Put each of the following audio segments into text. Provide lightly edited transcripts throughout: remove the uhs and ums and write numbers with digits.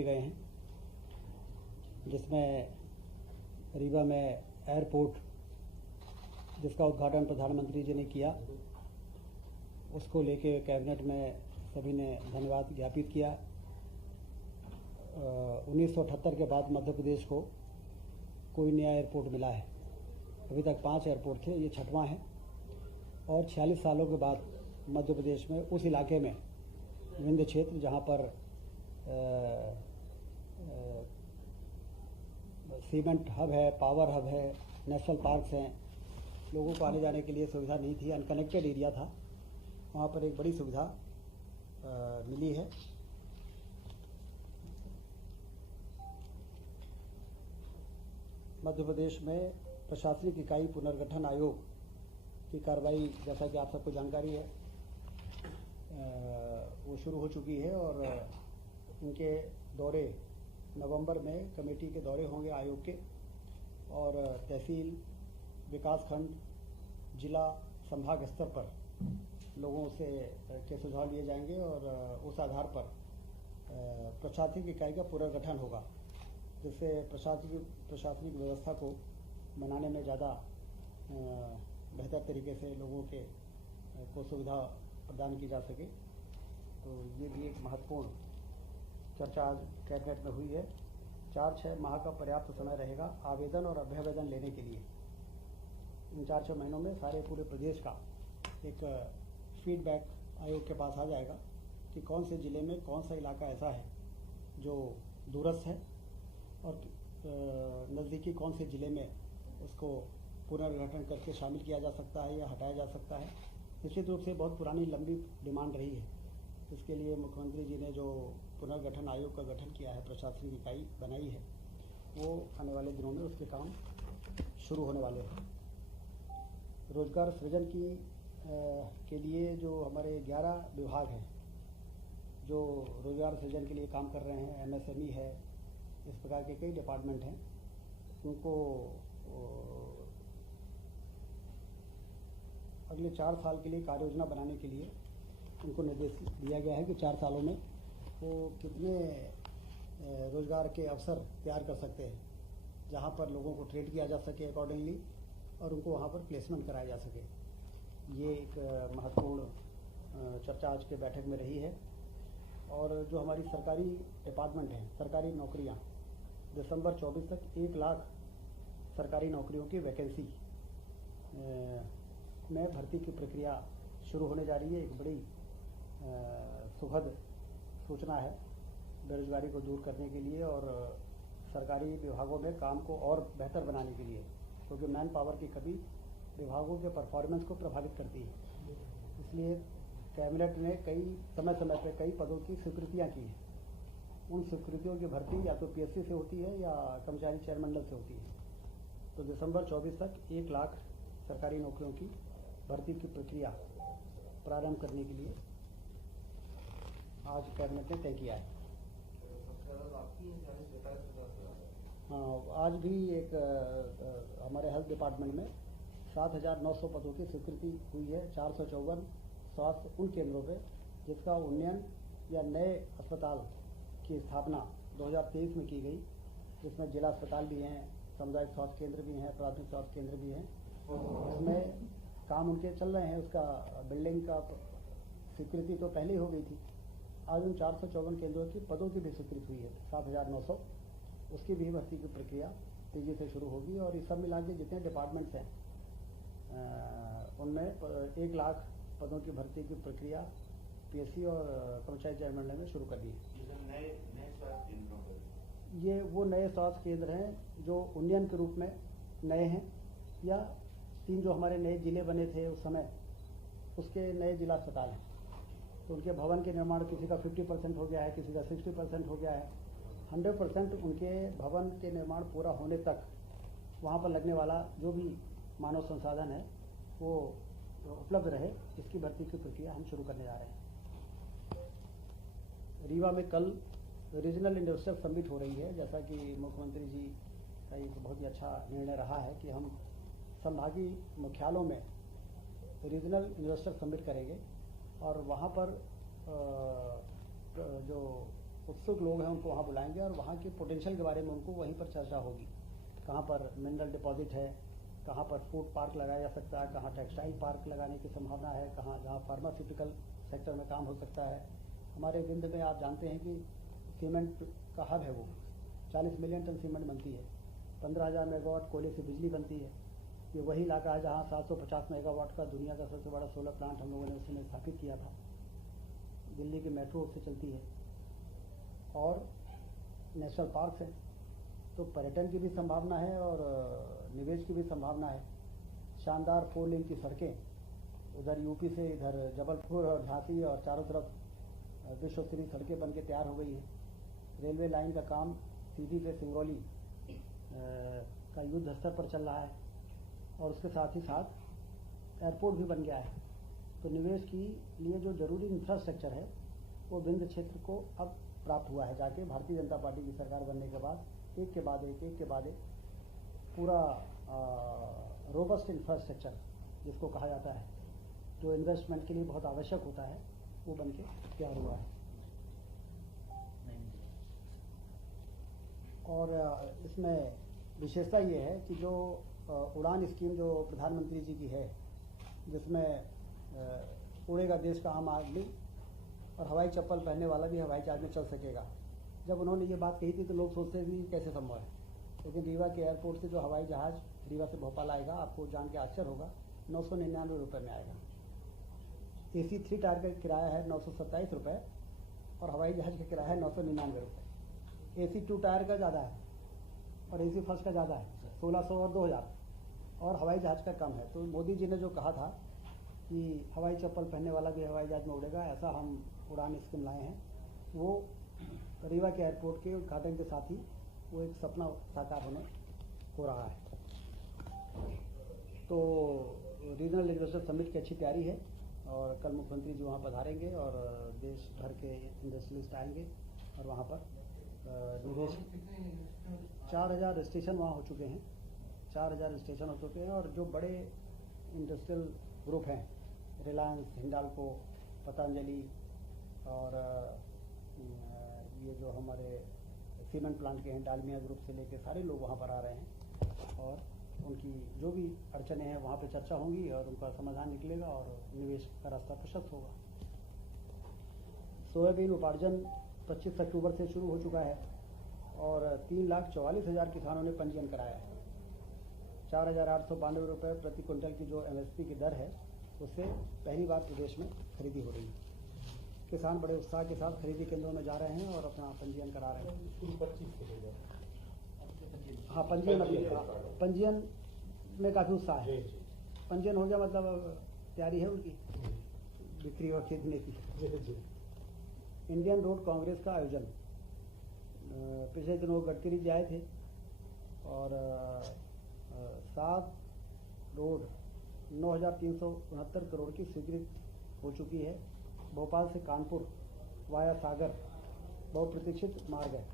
लिए गए हैं, जिसमें रीवा में एयरपोर्ट जिसका उद्घाटन प्रधानमंत्री जी ने किया, उसको लेके कैबिनेट में सभी ने धन्यवाद ज्ञापित किया। 1978 के बाद मध्य प्रदेश को कोई नया एयरपोर्ट मिला है। अभी तक 5 एयरपोर्ट थे, ये 6वां है। और 46 सालों के बाद मध्य प्रदेश में उस इलाके में विंध्य क्षेत्र जहाँ पर सीमेंट हब है, पावर हब है, नेशनल पार्क्स हैं, लोगों को आने जाने के लिए सुविधा नहीं थी, अनकनेक्टेड एरिया था, वहाँ पर एक बड़ी सुविधा मिली है। मध्य प्रदेश में प्रशासनिक इकाई पुनर्गठन आयोग की कार्रवाई, जैसा कि आप सबको जानकारी है, वो शुरू हो चुकी है और उनके दौरे नवंबर में कमेटी के दौरे होंगे आयोग के, और तहसील, विकासखंड, जिला, संभाग स्तर पर लोगों से के सुझाव लिए जाएंगे और उस आधार पर प्रशासनिक इकाई का पुनर्गठन होगा, जिससे प्रशासनिक व्यवस्था को बनाने में ज़्यादा बेहतर तरीके से लोगों के को सुविधा प्रदान की जा सके। तो ये भी एक महत्वपूर्ण चर्चा आज कैबिनेट में हुई है। 4-6 माह का पर्याप्त समय रहेगा आवेदन और अभ्यावेदन लेने के लिए। इन 4-6 महीनों में सारे पूरे प्रदेश का एक फीडबैक आयोग के पास आ जाएगा कि कौन से ज़िले में कौन सा इलाका ऐसा है जो दूरस्थ है और नज़दीकी कौन से ज़िले में उसको पुनर्गठन करके शामिल किया जा सकता है या हटाया जा सकता है। निश्चित रूप से बहुत पुरानी लंबी डिमांड रही है। इसके लिए मुख्यमंत्री जी ने जो पुनर्गठन आयोग का गठन किया है, प्रशासनिक इकाई बनाई है, वो आने वाले दिनों में उसके काम शुरू होने वाले हैं। रोजगार सृजन के लिए जो हमारे 11 विभाग हैं जो रोजगार सृजन के लिए काम कर रहे हैं, MSME है, इस प्रकार के कई डिपार्टमेंट हैं, उनको अगले 4 साल के लिए कार्य योजना बनाने के लिए उनको निर्देश दिया गया है कि 4 सालों में वो कितने रोजगार के अवसर तैयार कर सकते हैं, जहाँ पर लोगों को ट्रेन किया जा सके अकॉर्डिंगली और उनको वहाँ पर प्लेसमेंट कराया जा सके। ये एक महत्वपूर्ण चर्चा आज के बैठक में रही है। और जो हमारी सरकारी डिपार्टमेंट हैं, सरकारी नौकरियां, दिसंबर 24 तक 1 लाख सरकारी नौकरियों की वैकेंसी में भर्ती की प्रक्रिया शुरू होने जा रही है। एक बड़ी सुखद सूचना है बेरोजगारी को दूर करने के लिए और सरकारी विभागों में काम को और बेहतर बनाने के लिए, क्योंकि मैन पावर की कमी विभागों के परफॉर्मेंस को प्रभावित करती है। इसलिए कैबिनेट ने समय समय पर कई पदों की स्वीकृतियाँ की हैं। उन स्वीकृतियों की भर्ती या तो PSC से होती है या कर्मचारी चयन मंडल से होती है। तो दिसंबर 24 तक 1 लाख सरकारी नौकरियों की भर्ती की प्रक्रिया प्रारंभ करने के लिए आज कैबिनेट ने तय किया है। हाँ, आज भी एक हमारे हेल्थ डिपार्टमेंट में 7,900 पदों की स्वीकृति हुई है। 454 स्वास्थ्य उन केंद्रों पे जिसका उन्नयन या नए अस्पताल की स्थापना 2023 में की गई, जिसमें जिला अस्पताल भी हैं, सामुदायिक स्वास्थ्य केंद्र भी हैं, प्राथमिक स्वास्थ्य केंद्र भी हैं। उसमें काम उनके चल रहे हैं। उसका बिल्डिंग का स्वीकृति तो पहले ही हो गई थी। आज उन 454 केंद्रों की पदों की भी स्वीकृति हुई है 7,900। उसकी भी भर्ती की प्रक्रिया तेज़ी से शुरू होगी और ये सब मिला के जितने डिपार्टमेंट्स हैं उनमें 1 लाख पदों की भर्ती की प्रक्रिया PSC और कर्मचारी चयन मंडल में शुरू कर दी है। ये वो नए स्वास्थ्य केंद्र हैं जो उन्नयन के रूप में नए हैं, या 3 जो हमारे नए जिले बने थे उस समय, उसके नए जिला अस्पताल हैं। तो उनके भवन के निर्माण किसी का 50% हो गया है, किसी का 60% हो गया है। 100% उनके भवन के निर्माण पूरा होने तक वहाँ पर लगने वाला जो भी मानव संसाधन है वो उपलब्ध रहे, इसकी भर्ती की प्रक्रिया हम शुरू करने जा रहे हैं। रीवा में कल रीजनल इंडस्ट्रियल समिट हो रही है। जैसा कि मुख्यमंत्री जी का एक बहुत ही अच्छा निर्णय रहा है कि हम संभागीय मुख्यालयों में रीजनल इंडस्ट्रियल समिट करेंगे और वहाँ पर जो उत्सुक लोग हैं उनको वहाँ बुलाएंगे और वहाँ के पोटेंशियल के बारे में उनको वहीं पर चर्चा होगी। कहाँ पर मिनरल डिपॉजिट है, कहाँ पर फूड पार्क लगाया जा सकता है, कहाँ टेक्सटाइल पार्क लगाने की संभावना है, कहाँ जहाँ फार्मास्यूटिकल सेक्टर में काम हो सकता है। हमारे विंध्य में आप जानते हैं कि सीमेंट का हब है, वो 40 मिलियन टन सीमेंट बनती है, 15,000 मेगावाट कोयले से बिजली बनती है। ये वही इलाका है जहाँ 750 मेगावाट का दुनिया का सबसे बड़ा सोलर प्लांट हम लोगों ने उस समय स्थापित किया था। दिल्ली की मेट्रो उससे चलती है और नेशनल पार्क हैं, तो पर्यटन की भी संभावना है और निवेश की भी संभावना है। शानदार 4 लेन की सड़कें, उधर यूपी से इधर जबलपुर और झांसी और चारों तरफ विश्व स्तरीय सड़कें बन के तैयार हो गई हैं। रेलवे लाइन का काम सीधी से सिंगरौली का युद्ध स्तर पर चल रहा है और उसके साथ ही साथ एयरपोर्ट भी बन गया है। तो निवेश के लिए जो जरूरी इंफ्रास्ट्रक्चर है वो विंध्य क्षेत्र को अब प्राप्त हुआ है। जाके भारतीय जनता पार्टी की सरकार बनने के बाद एक के बाद एक पूरा रोबस्ट इंफ्रास्ट्रक्चर जिसको कहा जाता है, जो इन्वेस्टमेंट के लिए बहुत आवश्यक होता है, वो बन के तैयार हुआ है। और इसमें विशेषता ये है कि जो उड़ान स्कीम जो प्रधानमंत्री जी की है, जिसमें उड़ेगा देश का आम आदमी और हवाई चप्पल पहनने वाला भी हवाई जहाज में चल सकेगा। जब उन्होंने ये बात कही थी तो लोग सोचते थे कि कैसे संभव है, लेकिन रीवा के एयरपोर्ट से जो हवाई जहाज़ रीवा से भोपाल आएगा, आपको जान के आश्चर्य होगा, 999 रुपये में आएगा। AC 3 टायर का किराया है 927 रुपये और हवाई जहाज़ का किराया है 999 रुपये। AC 2 टायर का ज़्यादा है और AC फर्स्ट का ज़्यादा है, 1600 और 2000, और हवाई जहाज़ का कम है। तो मोदी जी ने जो कहा था कि हवाई चप्पल पहनने वाला भी हवाई जहाज़ में उड़ेगा, ऐसा हम उड़ान स्कीम लाए हैं, वो रीवा के एयरपोर्ट के उद्घाटन के साथ ही वो एक सपना साकार होने हो रहा है। तो रीजनल इन्वेस्टर समिट की अच्छी तैयारी है और कल मुख्यमंत्री जी वहाँ पधारेंगे और देश भर के इंडस्ट्रियलिस्ट आएंगे और वहाँ पर निवेश 4000 रजिस्ट्रेशन वहाँ हो चुके हैं, 4000 रजिस्ट्रेशन हो चुके हैं। और जो बड़े इंडस्ट्रियल ग्रुप हैं, रिलायंस, हिंडाल्को, पतंजलि और ये जो हमारे सीमेंट प्लांट के हैं, डालमिया ग्रुप से लेके सारे लोग वहाँ पर आ रहे हैं और उनकी जो भी अड़चने हैं वहाँ पे चर्चा होंगी और उनका समाधान निकलेगा और निवेश का रास्ता प्रशस्त होगा। सोयाबीन उपार्जन 25 अक्टूबर से शुरू हो चुका है और 3,44,000 किसानों ने पंजीयन कराया है। 4,892 रुपये प्रति क्विंटल की जो MSP की दर है, उससे पहली बार प्रदेश में खरीदी हो रही है। किसान बड़े उत्साह के साथ खरीदी केंद्रों में जा रहे हैं और अपना पंजीयन करा रहे हैं। हाँ, पंजीयन में काफ़ी उत्साह है। पंजीयन हो गया मतलब तैयारी है उनकी बिक्री और खरीदने की। इंडियन रोड कांग्रेस का आयोजन पिछले दिनों गडकरी जी आए थे और 7 रोड 9,369 करोड़ की स्वीकृत हो चुकी है। भोपाल से कानपुर वाया सागर बहुप्रतीक्षित मार्ग है,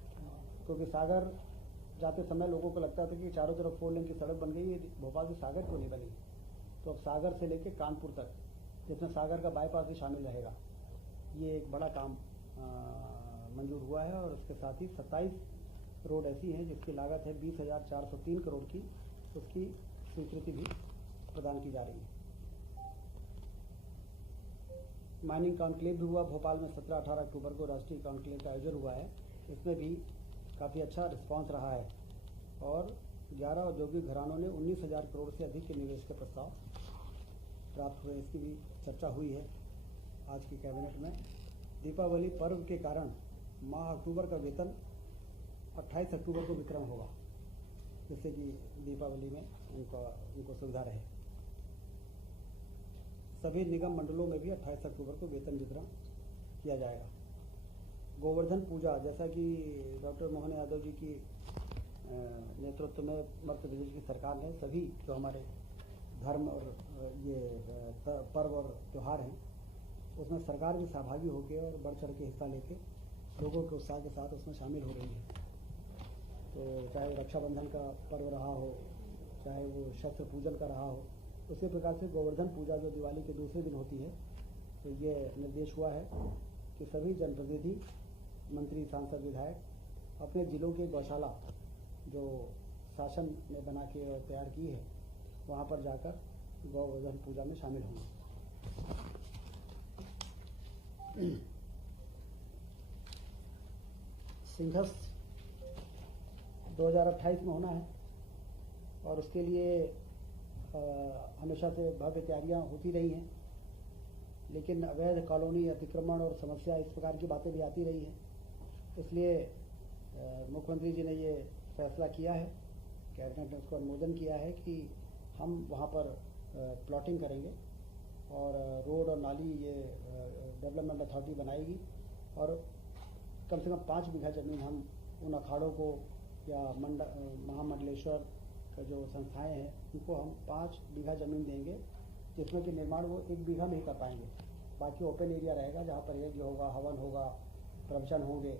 क्योंकि सागर जाते समय लोगों को लगता था कि चारों तरफ 4 लेन की सड़क बन गई है, भोपाल से सागर क्यों नहीं बनी। तो अब सागर से लेकर कानपुर तक, जिसमें सागर का बाईपास भी शामिल रहेगा, ये एक बड़ा काम मंजूर हुआ है। और उसके साथ ही 27 रोड ऐसी हैं जिसकी लागत है 20,403 करोड़ की, उसकी स्वीकृति भी प्रदान की जा रही है। माइनिंग कॉन्क्लेव भी हुआ भोपाल में 17-18 अक्टूबर को राष्ट्रीय कॉन्क्लेव का आयोजन हुआ है। इसमें भी काफ़ी अच्छा रिस्पांस रहा है और 11 औद्योगिक घरानों ने 19,000 करोड़ से अधिक के निवेश के प्रस्ताव प्राप्त हुए। इसकी भी चर्चा हुई है आज की कैबिनेट में। दीपावली पर्व के कारण माह अक्टूबर का वेतन 28 अक्टूबर को विक्रम होगा, जिससे कि दीपावली में उनको सुविधा रहे। सभी निगम मंडलों में भी 28 अक्टूबर को वेतन वितरण किया जाएगा। गोवर्धन पूजा, जैसा कि डॉक्टर मोहन यादव जी की नेतृत्व में मध्य प्रदेश की सरकार ने सभी जो हमारे धर्म और ये पर्व और त्यौहार हैं, उसमें सरकार भी सहभागी होकर और बढ़ चढ़ के हिस्सा लेके लोगों के उत्साह के साथ उसमें शामिल हो रही है। तो चाहे रक्षाबंधन का पर्व रहा हो, चाहे वो शस्त्र पूजन का रहा हो, उसी प्रकार से गोवर्धन पूजा जो दिवाली के दूसरे दिन होती है, तो ये निर्देश हुआ है कि सभी जनप्रतिनिधि मंत्री, सांसद, विधायक अपने ज़िलों की गौशाला जो शासन ने बना के तैयार की है वहाँ पर जाकर गौवर्धन पूजा में शामिल होंगे। सिंहस्थ 2028 में होना है और उसके लिए हमेशा से भव्य तैयारियां होती रही हैं, लेकिन अवैध कॉलोनी, अतिक्रमण और समस्या इस प्रकार की बातें भी आती रही हैं। इसलिए मुख्यमंत्री जी ने ये फैसला किया है, कैबिनेट ने उसको अनुमोदन किया है कि हम वहाँ पर प्लॉटिंग करेंगे और रोड और नाली ये डेवलपमेंट अथॉरिटी बनाएगी और कम से कम 5 बीघा ज़मीन हम उन अखाड़ों को या महामंडलेश्वर का जो संस्थाएं हैं उनको हम 5 बीघा ज़मीन देंगे, जिसमें कि निर्माण वो 1 बीघा में ही कर पाएंगे। बाकी ओपन एरिया रहेगा जहाँ पर यज्ञ होगा, हवन होगा, प्रवचन होंगे।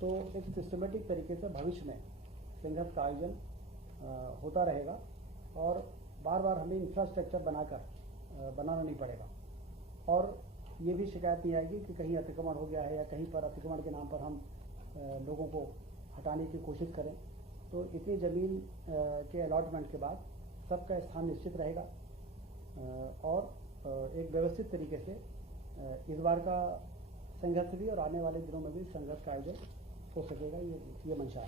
तो एक सिस्टमेटिक तरीके से भविष्य में सिंहस्थ का आयोजन होता रहेगा और बार बार हमें इंफ्रास्ट्रक्चर बनाना नहीं पड़ेगा और ये भी शिकायत नहीं आएगी कि कहीं अतिक्रमण हो गया है या कहीं पर अतिक्रमण के नाम पर हम लोगों को हटाने की कोशिश करें। तो इतनी ज़मीन के अलॉटमेंट के बाद सबका स्थान निश्चित रहेगा और एक व्यवस्थित तरीके से इस बार का संघर्ष भी और आने वाले दिनों में भी संघर्ष का आयोजन हो सकेगा, ये मंशा है।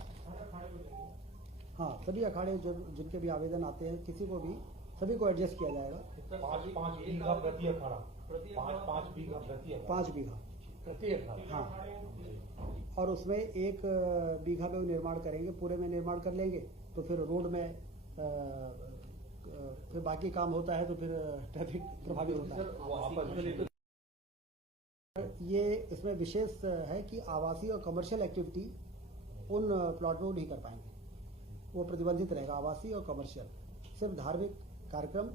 हाँ, सभी अखाड़े जो जिनके भी आवेदन आते हैं किसी को भी सभी को एडजस्ट किया जाएगा। 5 बीघा प्रति अखाड़ा, 5 बीघा प्रति अखाड़ा, 5 बीघा प्रति अखाड़ा। हाँ, और उसमें 1 बीघा में वो निर्माण करेंगे, पूरे में निर्माण कर लेंगे तो फिर रोड में फिर बाकी काम होता है तो फिर ट्रैफिक प्रभावित होता है। ये इसमें विशेष है कि आवासीय और कमर्शियल एक्टिविटी उन प्लॉट में नहीं कर पाएंगे, वो प्रतिबंधित रहेगा। आवासीय और कमर्शियल सिर्फ धार्मिक कार्यक्रम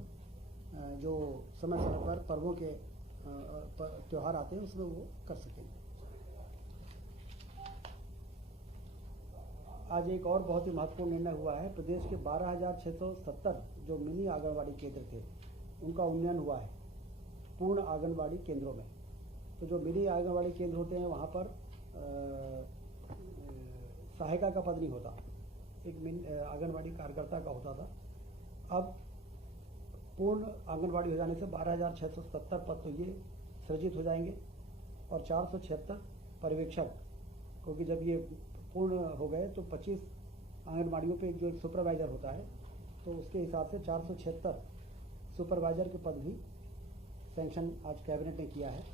जो समय समय पर पर्वों के त्यौहार आते हैं उसमें वो कर सकेंगे। आज एक और बहुत ही महत्वपूर्ण निर्णय हुआ है। प्रदेश के 12,670 जो मिनी आंगनबाड़ी केंद्र थे उनका उन्नयन हुआ है पूर्ण आंगनबाड़ी केंद्रों में। तो जो मिनी आंगनबाड़ी केंद्र होते हैं वहाँ पर सहायिका का पद नहीं होता, एक आंगनबाड़ी कार्यकर्ता का होता था। अब पूर्ण आंगनबाड़ी हो जाने से 12,670 पद तो ये सृजित हो जाएंगे और 476 पर्यवेक्षक, क्योंकि जब ये पूर्ण हो गए तो 25 आंगनबाड़ियों पे जो एक सुपरवाइज़र होता है तो उसके हिसाब से 476 सुपरवाइज़र के पद भी सैंक्शन आज कैबिनेट ने किया है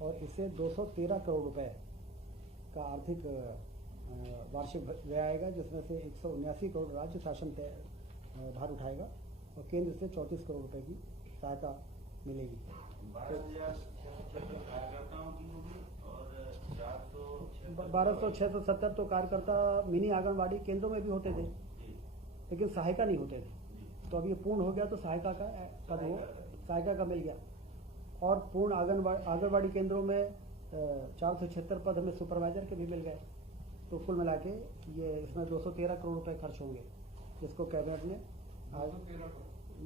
और इससे 213 करोड़ रुपए का आर्थिक वार्षिक व्यय आएगा, जिसमें से 179 करोड़ राज्य शासन भार उठाएगा और केंद्र से 34 करोड़ रुपए की सहायता मिलेगी। 12,670 तो कार्यकर्ता मिनी आंगनबाड़ी केंद्रों में भी होते थे लेकिन सहायिका नहीं होते थे। तो अब ये पूर्ण हो गया तो सहायिका का पद वो सहायिका का मिल गया और पूर्ण आंगनबाड़ी केंद्रों में 476 पद हमें सुपरवाइजर के भी मिल गए। तो कुल मिला के ये इसमें 213 करोड़ रुपए खर्च होंगे, जिसको कैबिनेट ने आज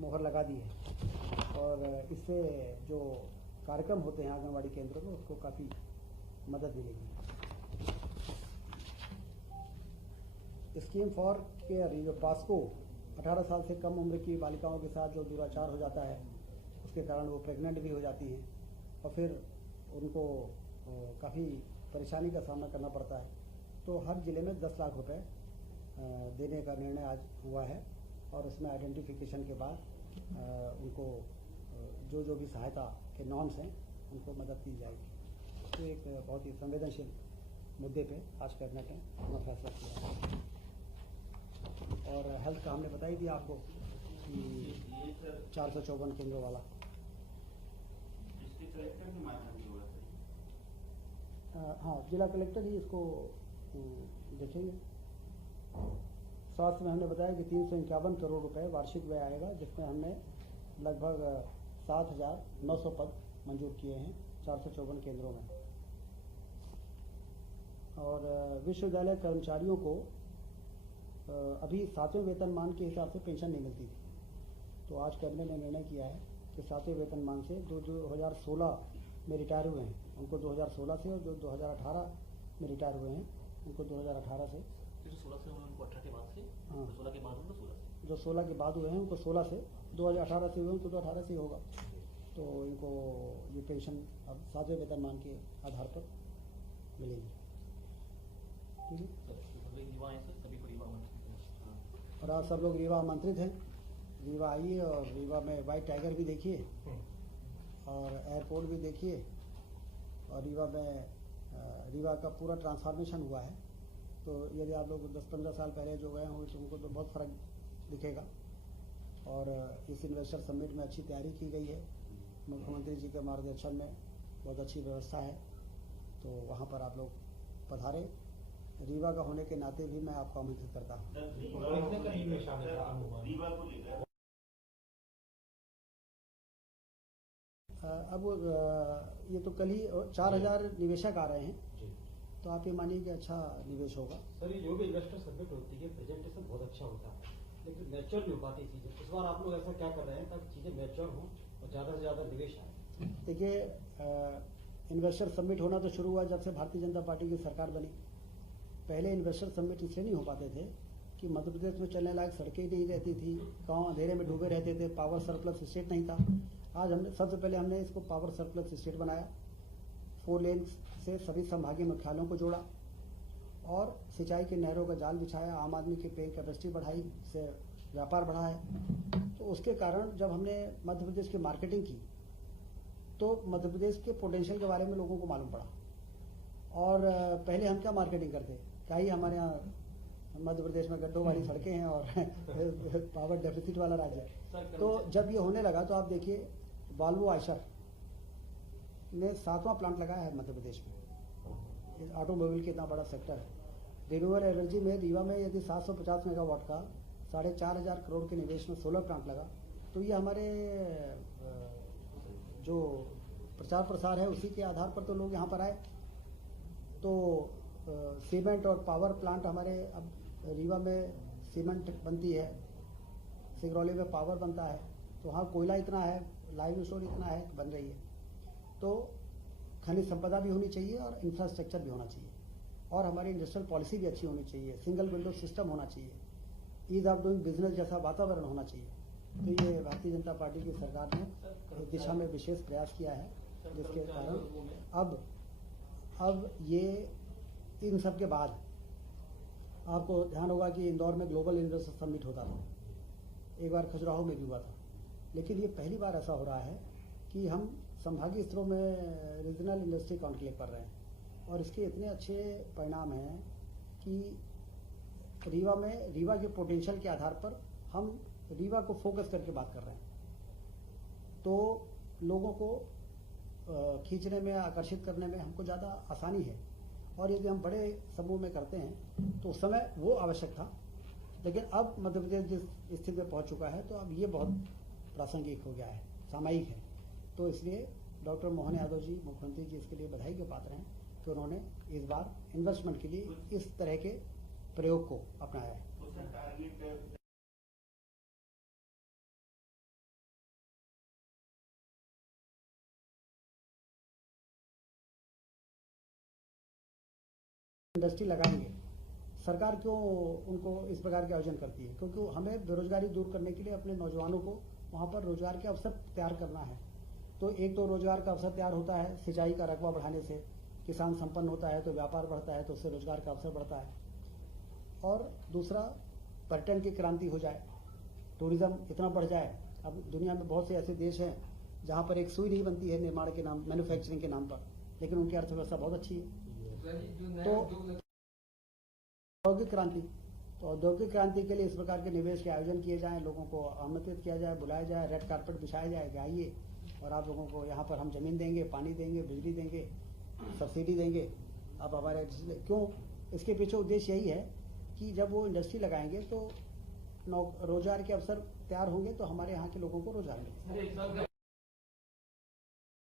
मोहर लगा दी है और इससे जो कार्यक्रम होते हैं आंगनबाड़ी केंद्रों में उसको काफ़ी मदद मिलेगी। स्कीम फॉर केयर, जो पास्को 18 साल से कम उम्र की बालिकाओं के साथ जो दुराचार हो जाता है उसके कारण वो प्रेग्नेंट भी हो जाती हैं और फिर उनको काफ़ी परेशानी का सामना करना पड़ता है। तो हर ज़िले में 10 लाख रुपए देने का निर्णय आज हुआ है और उसमें आइडेंटिफिकेशन के बाद उनको जो भी सहायता के नॉर्म्स हैं उनको मदद दी जाएगी। तो एक बहुत ही संवेदनशील मुद्दे पे आज कैबिनेट ने अपना फैसला किया है। और हेल्थ का हमने बताई दिया आपको कि 454 केंद्रों वाला डिस्ट्रिक्ट कलेक्टर के माध्यम से होगा। हाँ, जिला कलेक्टर ही इसको देखेंगे। स्वास्थ्य में हमने बताया कि 351 करोड़ रुपए वार्षिक व्यय आएगा, जिसमें हमने लगभग 7,900 पद मंजूर किए हैं 454 केंद्रों में। और विश्वविद्यालय कर्मचारियों को अभी 7वें वेतनमान के हिसाब से पेंशन नहीं मिलती थी, तो आज कैबिनेट ने निर्णय किया है कि 7वें वेतनमान से जो 2016 में रिटायर हुए हैं उनको 2016 से और जो 2018 में रिटायर हुए हैं, उनको 2018 से, फिर 16 से उनको 18 के बाद से, हाँ। 16 के बाद उनको 16 से। जो 16 के बाद हुए हैं उनको 16 से, 2018 से हुए उनको तो 18 से ही होगा। तो इनको ये पेंशन अब 7वें वेतनमान के आधार पर मिलेगी। ठीक है। सर, सभी युवा हैं सर, सभी को युवा आमंत्रित हैं। और आज सब लोग रीवा आमंत्रित हैं, रीवा आइए और रीवा में वाइट टाइगर भी देखिए और एयरपोर्ट भी देखिए। और रीवा में रीवा का पूरा ट्रांसफॉर्मेशन हुआ है, तो यदि आप लोग 10-15 साल पहले जो गए होंगे तो उनको तो बहुत फ़र्क दिखेगा। और इस इन्वेस्टर समिट में अच्छी तैयारी की गई है, मुख्यमंत्री जी के मार्गदर्शन में बहुत अच्छी व्यवस्था है, तो वहाँ पर आप लोग पधारें। रीवा का होने के नाते भी मैं आपको आमंत्रित करता हूँ। कितने का निवेश आने का अनुमान? रीवा को लेकर अब ये तो कल ही 4000 निवेशक आ रहे हैं, जी। तो आप ये मानिए कि अच्छा निवेश होगा। सर, ये जो भी इन्वेस्टर समिट होती है प्रेजेंटेशन बहुत अच्छा होता है, लेकिन मैच्योर नहीं हो पाती चीज़ें। इस बार आप लोग ऐसा क्या कर रहे हैं ताकि चीज़ें मैच्योर हों और ज़्यादा से ज़्यादा निवेश आए? देखिए, इन्वेस्टर समिट होना तो शुरू हुआ जब से भारतीय जनता पार्टी की सरकार बनी। पहले इन्वेस्टर समिट इसलिए नहीं हो पाते थे कि मध्य प्रदेश में चलने लायक सड़कें नहीं रहती थी, गांव अंधेरे में डूबे रहते थे, पावर सरप्लस स्टेट नहीं था। आज हमने सबसे पहले हमने इसको पावर सरप्लस स्टेट बनाया, 4 लेन से सभी संभागीय मुख्यालयों को जोड़ा और सिंचाई के नहरों का जाल बिछाया, आम आदमी की पे कैपेसिटी बढ़ाई, से व्यापार बढ़ा है। तो उसके कारण जब हमने मध्य प्रदेश की मार्केटिंग की तो मध्य प्रदेश के पोटेंशियल के बारे में लोगों को मालूम पड़ा। और पहले हम क्या मार्केटिंग करते, क्या ही हमारे यहाँ मध्य प्रदेश में गड्ढों वाली सड़कें हैं और पावर डेफिसिट वाला राज्य है। तो जब ये होने लगा तो आप देखिए, वॉल्वो आयशर ने 7वां प्लांट लगाया है मध्य प्रदेश में। ऑटोमोबाइल का इतना बड़ा सेक्टर है। रिन्यूएबल एनर्जी में रीवा में यदि 750 मेगावाट का 4500 करोड़ के निवेश में सोलर प्लांट लगा, तो ये हमारे जो प्रचार प्रसार है उसी के आधार पर तो लोग यहाँ पर आए। तो सीमेंट और पावर प्लांट हमारे अब रीवा में सीमेंट बनती है, सिगरौली में पावर बनता है, तो वहाँ कोयला इतना है, लाइव स्टोर इतना है, बन रही है। तो खनिज संपदा भी होनी चाहिए और इंफ्रास्ट्रक्चर भी होना चाहिए और हमारी इंडस्ट्रियल पॉलिसी भी अच्छी होनी चाहिए, सिंगल विंडो सिस्टम होना चाहिए, ईज ऑफ डूइंग बिजनेस जैसा वातावरण होना चाहिए। तो ये भारतीय जनता पार्टी की सरकार ने इस दिशा में विशेष प्रयास किया है, जिसके कारण अब ये इन सब के बाद आपको ध्यान होगा कि इंदौर में ग्लोबल इन्वेस्टर समिट होता था, एक बार खजुराहो में भी हुआ था, लेकिन ये पहली बार ऐसा हो रहा है कि हम संभागीय स्तरों में रीजनल इंडस्ट्री कॉन्क्लेव कर रहे हैं और इसके इतने अच्छे परिणाम हैं कि रीवा के पोटेंशियल के आधार पर हम रीवा को फोकस करके बात कर रहे हैं, तो लोगों को खींचने में, आकर्षित करने में हमको ज़्यादा आसानी है। और यदि हम बड़े समूह में करते हैं तो उस समय वो आवश्यक था, लेकिन अब मध्य प्रदेश जिस स्थिति में पहुंच चुका है तो अब ये बहुत प्रासंगिक हो गया है, सामयिक है। तो इसलिए डॉक्टर मोहन यादव जी, मुख्यमंत्री जी, इसके लिए बधाई के पात्र हैं कि उन्होंने इस बार इन्वेस्टमेंट के लिए इस तरह के प्रयोग को अपनाया है। उसका टारगेट इंडस्ट्री लगाएंगे, सरकार क्यों उनको इस प्रकार के आयोजन करती है? क्योंकि हमें बेरोजगारी दूर करने के लिए अपने नौजवानों को वहाँ पर रोजगार के अवसर तैयार करना है। तो एक तो रोजगार का अवसर तैयार होता है, सिंचाई का रकबा बढ़ाने से किसान संपन्न होता है, तो व्यापार बढ़ता है, तो उससे रोजगार का अवसर बढ़ता है। और दूसरा, पर्यटन की क्रांति हो जाए, टूरिज्म इतना बढ़ जाए। अब दुनिया में बहुत से ऐसे देश हैं जहाँ पर एक सुई नहीं बनती है निर्माण के नाम, मैन्युफैक्चरिंग के नाम पर, लेकिन उनकी अर्थव्यवस्था बहुत अच्छी है। तो औद्योगिक क्रांति, तो औद्योगिक क्रांति के लिए इस प्रकार के निवेश के आयोजन किए जाएं, लोगों को आमंत्रित किया जाए, बुलाया जाए, रेड कारपेट बिछाया जाए कि आइए और आप लोगों को यहाँ पर हम जमीन देंगे, पानी देंगे, बिजली देंगे, सब्सिडी देंगे। अब हमारे क्यों, इसके पीछे उद्देश्य यही है कि जब वो इंडस्ट्री लगाएंगे तो रोजगार के अवसर तैयार होंगे तो हमारे यहाँ के लोगों को रोजगार मिलेगा।